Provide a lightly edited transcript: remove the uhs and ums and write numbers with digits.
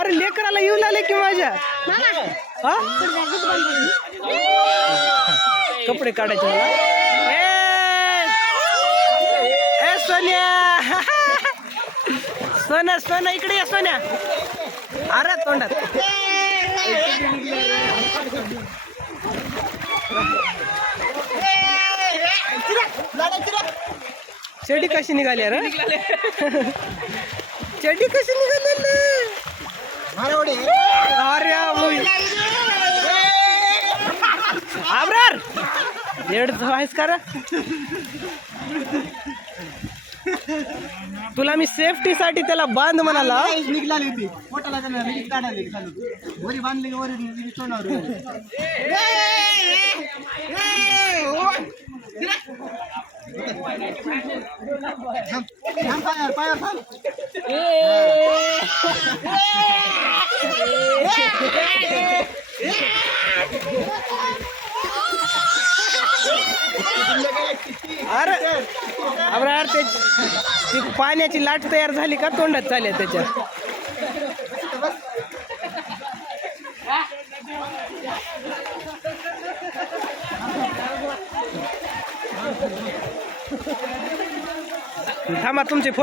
अरे लेकराला येऊ लागले की माझ्या हा कपडे काढायचे मला ए सोन्या सोन्या सोन्या इकडे या सोन्या अरे तोंडात चेडी कशी निघाली अरे चेडी कशी निघाली अरे आबरार येड आहेस का रे तुला मी सेफ्टी साठी त्याला बांध म्हणाला निघाली होती पोटाला काढायला वरी बांधली वरी तोंडावर पायावर थांब अरे अबरार ती पाण्याची लाट तयार झाली का तोंडात चालेल त्याच्यात थांबा तुमचे फोटो